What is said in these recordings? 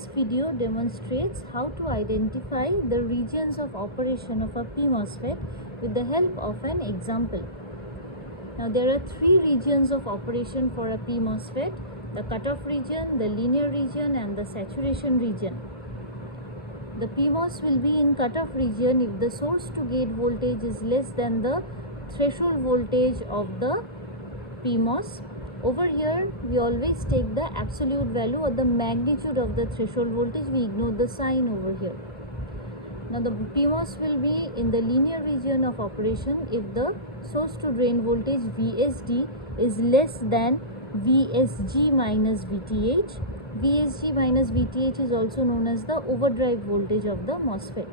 next video demonstrates how to identify the regions of operation of a P MOSFET with the help of an example. Now there are three regions of operation for a P MOSFET: the cutoff region, the linear region and the saturation region. The PMOS will be in cutoff region if the source to gate voltage is less than the threshold voltage of the PMOS. Over here we always take the absolute value or the magnitude of the threshold voltage. We ignore the sign over here. Now the PMOS will be in the linear region of operation if the source to drain voltage VSD is less than VSG minus VTH. VSG minus VTH is also known as the overdrive voltage of the MOSFET.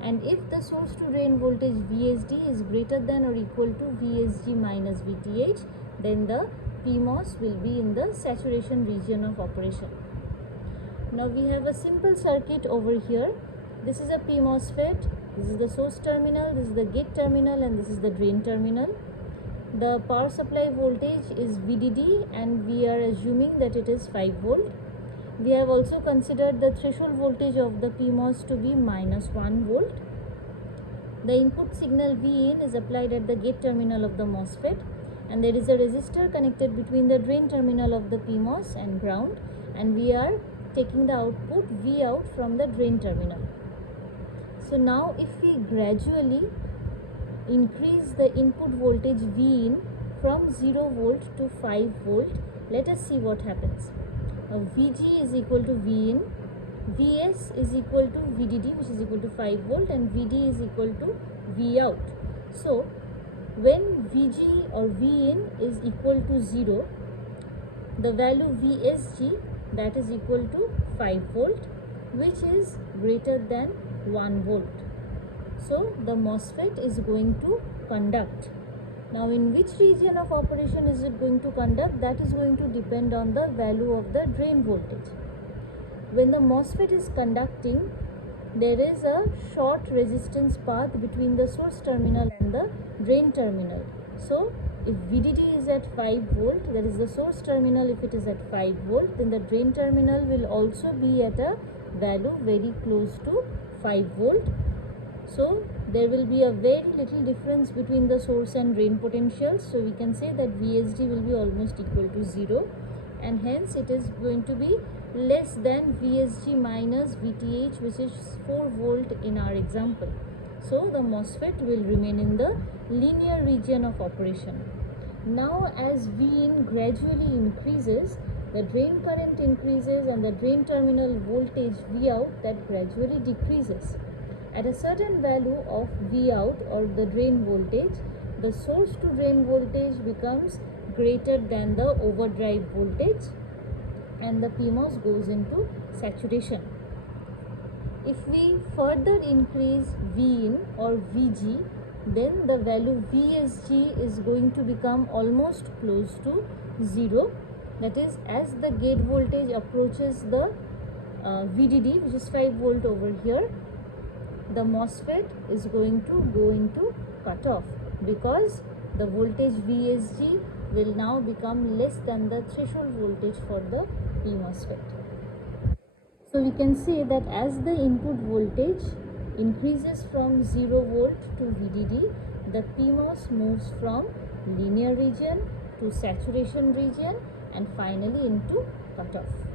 And if the source to drain voltage VSD is greater than or equal to VSG minus VTH, then the PMOS will be in the saturation region of operation. Now we have a simple circuit over here. This is a P MOSFET, this is the source terminal, this is the gate terminal and this is the drain terminal. The power supply voltage is VDD and we are assuming that it is 5 volt. We have also considered the threshold voltage of the PMOS to be minus 1 volt. The input signal Vin is applied at the gate terminal of the MOSFET and there is a resistor connected between the drain terminal of the PMOS and ground, and we are taking the output V out from the drain terminal. So now if we gradually increase the input voltage Vin from 0 volt to 5 volt, let us see what happens. Now Vg is equal to Vin, Vs is equal to VDD which is equal to 5 volt and Vd is equal to V out. So when Vg or Vin is equal to 0, the value Vsg, that is equal to 5 volt, which is greater than 1 volt. So the MOSFET is going to conduct. Now in which region of operation is it going to conduct? That is going to depend on the value of the drain voltage. When the MOSFET is conducting, there is a short resistance path between the source terminal and the drain terminal. So if VDD is at 5 volt, that is the source terminal, if it is at 5 volt, then the drain terminal will also be at a value very close to 5 volt. So there will be a very little difference between the source and drain potentials. So we can say that VSD will be almost equal to 0 and hence it is going to be less than VSG minus VTH, which is 4 volt in our example. So the MOSFET will remain in the linear region of operation. Now as Vin gradually increases, the drain current increases and the drain terminal voltage V out, that gradually decreases. At a certain value of V out or the drain voltage, the source to drain voltage becomes greater than the overdrive voltage and the PMOS goes into saturation. If we further increase Vin or Vg, then the value Vsg is going to become almost close to 0. That is, as the gate voltage approaches the VDD, which is 5 volt over here, the MOSFET is going to go into cutoff because the voltage VSG will now become less than the threshold voltage for the P MOSFET. So we can say that as the input voltage increases from 0 volt to VDD, the PMOS moves from linear region to saturation region and finally into cutoff.